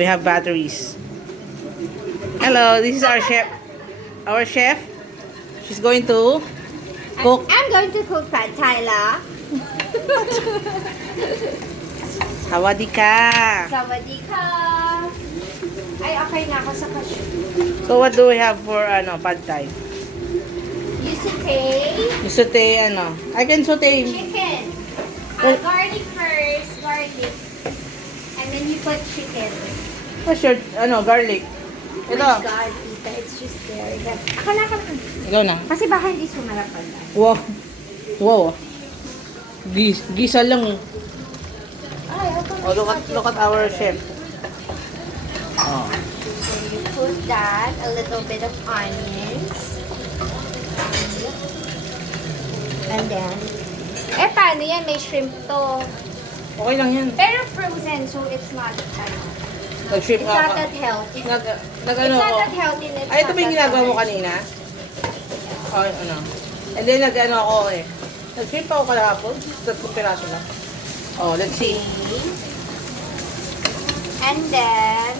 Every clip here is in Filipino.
We have batteries. Hello, this is our chef. Our chef. She's going to cook. I'm going to cook Pad Thai la. Sawadika. Sawadika. Ay, okay na ako sa kasyo. So what do we have for pad thai? You saute You saute I can saute. chicken. Garlic first, garlic. And then you put chicken. What's your garlic? Oh Ito. my God, Tita, it's just there. Ako na. Ikaw na. Kasi baka hindi sumarap pala. Wow. Wow. Gisa lang. Ay, ako Oh, look at our chef. Oh. So you put that, a little bit of onions. And then, paano yan? May shrimp to. Okay lang yan. Pero frozen, so it's not, Nag-shrimp it's not that healthy. It's not that healthy. Ay, ito ba yung ginagawa mo kanina? Oh, And then ako eh. Nag-shrimp ako kahapon. 3 piraso lang. Oh, let's see. And then,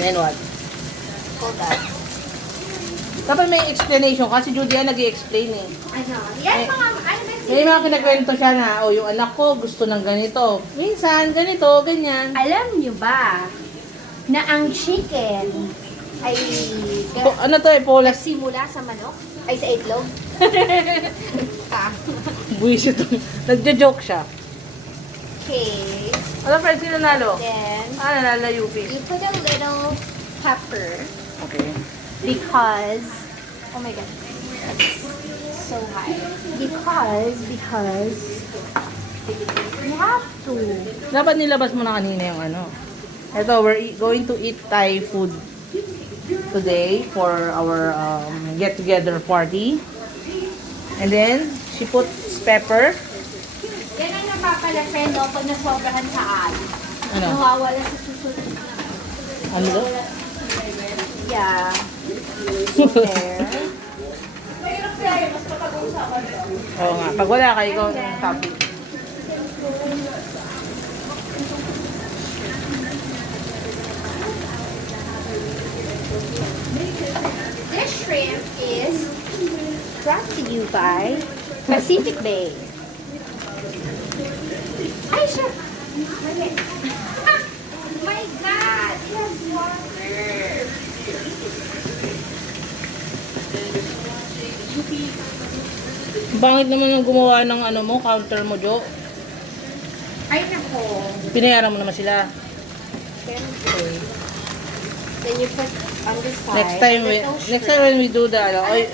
Then what? hold on. Dapat may explanation kasi Judy nag-i-explain eh. Yan Eh, mga, May mga kinakwento siya na, yung anak ko gusto ng ganito. Minsan, ganito, ganyan. alam niyo ba na ang chicken ay Ano to eh, polas. simula sa manok? Ay, sa itlog? Buwisit. Nagja-joke siya. Okay. Ano friends, sino nalo? Then, Nalala UP. you put a little pepper Okay. because, oh my God, that's so high. Because, you have to. Dapat nilabas mo na kanina yung Ito, we're going to eat Thai food today for our get-together party. And then, she puts pepper. Yan ang napapalaki, no, pag nasobrahan sa atin. Ano? Nawawala sa susunod na. Ano to? Yeah. So there. Oo nga. Pag wala ka, ikaw yung topic. This shrimp is brought to you by Pacific Bay. Ay, siya! My God! It has water! Bangit naman ang gumawa ng counter mo, Jo. Ay, nako. Pinayaran mo naman sila. Siyempre. Then you put on the side Next time when we do the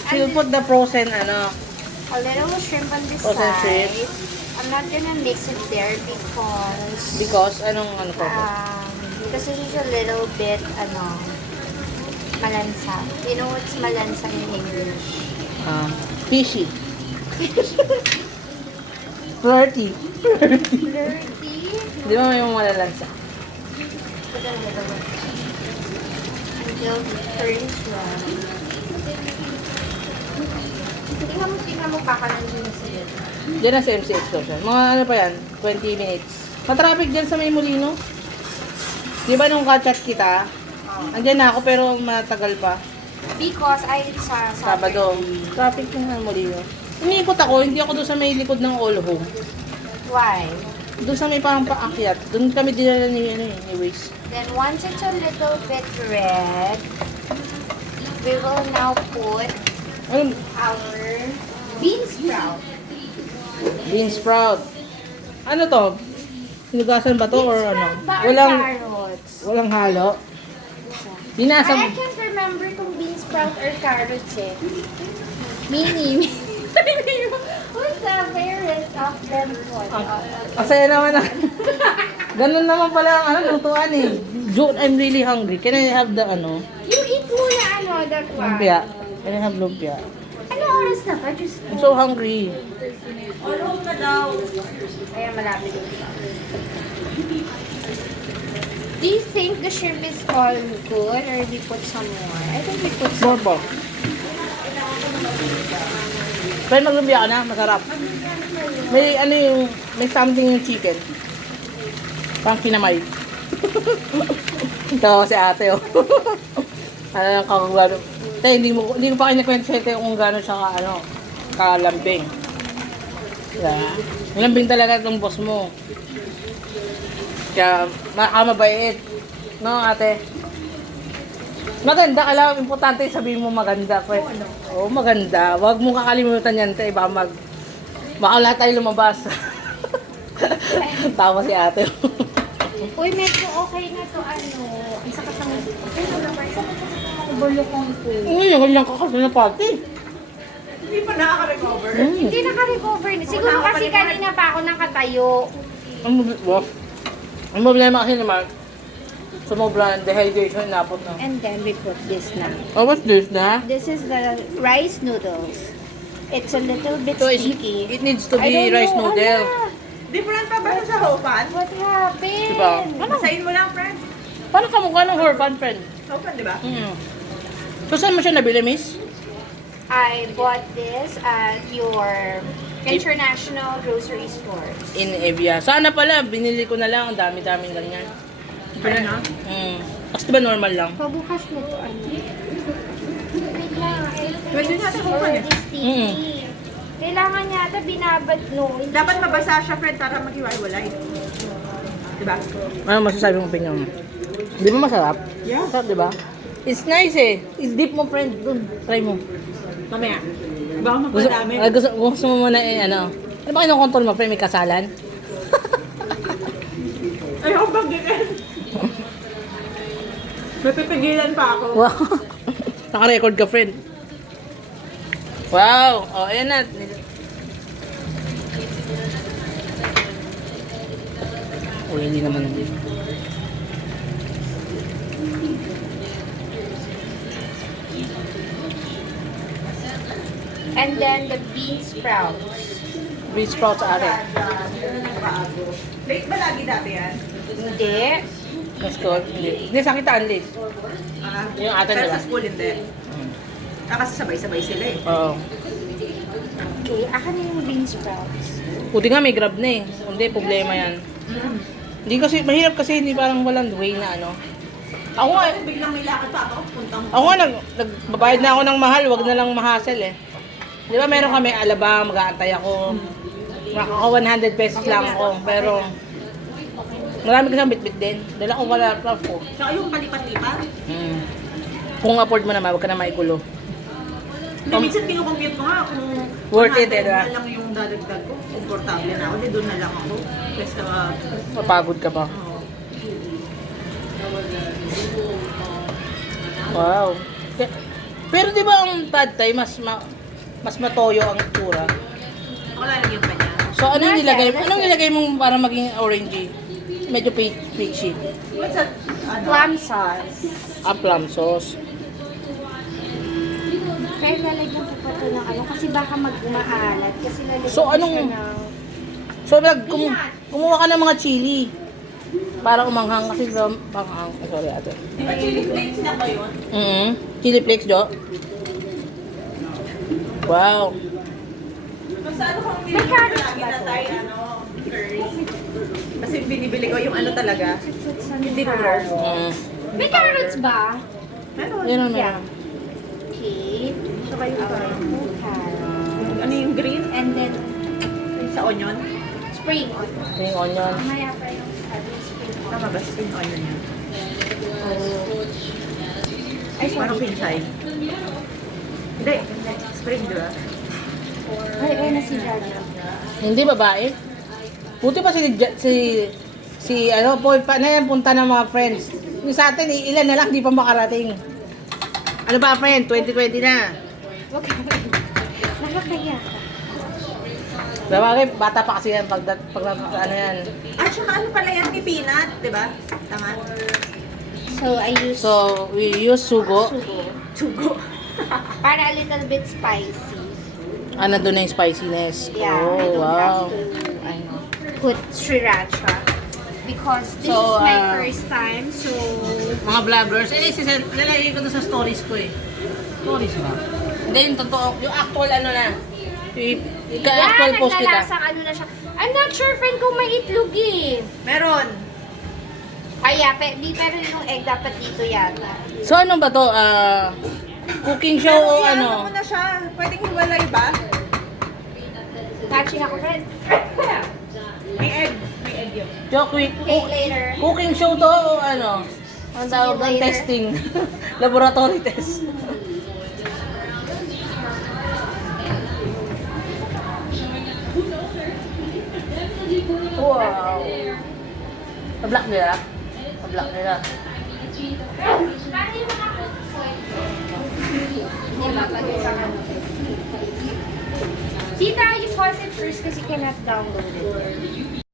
she'll put the frozen a little shrimp on the Frozen side. shrimp. I'm not gonna mix it there because anong po? because this is a little bit malansa. You know what's malansa in English? Fishy. Flirty. Dirty. Di ba may mga malalansa? Put a little bit. Until it turns brown. Tingnan mo pa ka nandiyan na sila. Diyan na sa MC Explosion. Mga pa yan? 20 minutes. Matraffic dyan sa may Molino. Di ba nung ka-chat kita? Andyan na ako pero matagal pa. Because ay sa Sabado. Traffic ng Molino. Umiikot ako, hindi ako doon sa may likod ng All Home. Why? Doon sa may parang paakyat. Doon kami dinala ni Waze. Then once it's a little bit red, we will now put our bean sprout. Bean sprout. Ano to? Hinugasan ba to or Carrots. Walang halo. I Dinasa can't remember kung bean sprout or carrots eh. Mini. What's the fairest of them for? Masaya naman na. Ganun naman pala ang lutuan eh. June, I'm really hungry. Can I have the You eat muna that one. lumpia? Can I have lumpia? Ano oras na pa? Just I'm so hungry. ayan, malapit yun. Do you think the shrimp is all good or we put some more? I think we put some More po. Pero maglumpia ka na, masarap. May may something yung chicken. Parang kinamay. Ito si ate, oh. Ano lang kakagano. Tay, hindi ko pa kinikwento sa ito kung gano'n siya kalambing. Yeah. Malambing talaga itong boss mo. Kaya, mabait. No, ate? Maganda, kailangan importante sabihin mo maganda. Oo, maganda. Huwag mo kakalimutan yan, tay. Baka lahat tayo lumabas. Tawa si ate. Uy, medyo okay na to, isa ka sa bulokong ko. Uy, yung kanyang kakasal na party. Hindi pa nakaka-recover. Hindi naka-recover. Siguro kasi kanina pa ako nakatayo. Ang problema kasi naman, sumobra ng dehydration, napot na. And then we put this na. Oh, what's this na? This is the rice noodles. It's a little bit So, sticky. it needs to I be don't rice know, noodle. ala. Different pa ba ito sa Hopan? What happened? Diba? Basahin mo lang, friend. Paano kamukha ng Horvan, friend? Hopan, di ba? So, saan mo siya nabili, miss? I bought this at your international grocery stores. In Evia. Sana pala, binili ko na lang. Ang dami-daming ganyan. Ano? Kasi diba normal lang? Pabukas nito, Wait lang. Pwede natin Hopan eh. Sticky. Kailangan yata binabad, no? Dapat mabasa siya, friend, para maghiwalay. Diba? Ano masasabi mo, opinion mo? Di ba masarap? Yeah. Masarap, di ba? It's nice eh. It's deep mo, friend. Doon, try mo. Mamaya. Baka Gusto, magpadami. gusto mo muna eh, ano? Ano ba kinokontrol mo, friend? May kasalan? Ayaw bang ganyan. May pipigilan pa ako. Wow. Naka-record ka, friend. Wow. Oh, ayan na. Oh, hindi naman. And then the bean sprouts. Bean sprouts are. Late ba lagi dati yan? Hindi. Let's go. Hindi, sa kitaan, Liz. Yung atan, Pero diba? sa school hindi. Kasi sabay-sabay sila eh. Oo. Okay, akin na yung bean sprouts. Buti nga may grab na eh. Hindi, problema yan. Hindi kasi, mahirap kasi hindi parang walang way na ano. Ako nga, Biglang may lakad pa ako. Puntang ako nga nagbabayad na ako ng mahal, wag na lang mahasel eh. Di ba meron kami alabang, mag-aantay ako. Makaka 100 pesos lang ako, pero marami kasang bitbit din. Dala ko wala plus ko. Tsaka yung palipat-lipat. Kung afford mo naman, wag ka na maikulo. Hindi, minsan kinukompute ko nga kung Worth it, eh, 100 diba? na lang yung dadagdag ko. Komportable na ako. Di doon na lang ako. Basta, Mapagod ka pa. Wow. Pero di ba ang pad thai mas matoyo ang itsura? ako lalagyan pa niya. So anong nilagay mong para maging orangey? Medyo peachy. What's that? Plum sauce. Plum sauce. Kaya lalagyan ko pa ito ng kasi baka maalat. Kasi lalagyan So, ko anong- siya ng... So kumuha ka ng mga chili para umanghang kasi panghang. Sorry ate. Chili flakes na ba yun? Chili flakes, Jo. Wow. Basta ano kung May carrots lagi ba na to? tayo, curry. Kasi binibili ko yung ano talaga. Hindi ko May carrots ba? Meron. Yan ang Yeah. Okay. Saka yung Carrots. ano yung green? And then, Sa onion? spring onion. Yung onion. Mamaya pa yung spring onion. Tama ba? Spring onion yan. Ay, Parang sorry. pinchay. Hindi. Spring, di ba? Ay, na si Jaja. Hindi babae. Buti pa si ano Paul pa na yan punta ng mga friends. Yung sa atin ilan na lang di pa makarating. Ano ba friend? 2020 na. Wag ka. Nakakaya ka. Sabagay, bata pa kasi yan pag ano yan. At saka ano pala yan? May peanut, di ba? Tama? So, I use So, we use sugo. sugo. Para a little bit spicy. Ano doon na yung spiciness. Yeah, I Oh, don't wow. have to put sriracha. Because this So, is my first time, so... Mga vloggers, lalagay ko to sa stories ko eh. Stories ba? Hindi, yung totoo, yung actual ano na. Yung actual post kita. naglalasang ano na siya. I'm not sure, friend, kung may itlog eh. Meron. Ay, yeah, pero yung egg dapat dito yata. So ano ba to? Cooking show o Ano ano? mo na siya? Pwedeng hiwalay ba? Touching ako, friend. May egg. May egg yun. Okay, later. Cooking show to o ano? Ang tawag ng later. testing. Laboratory test. Wow. Pa-block nila? Pa-block nila. Tita, you pause it first kasi cannot download it.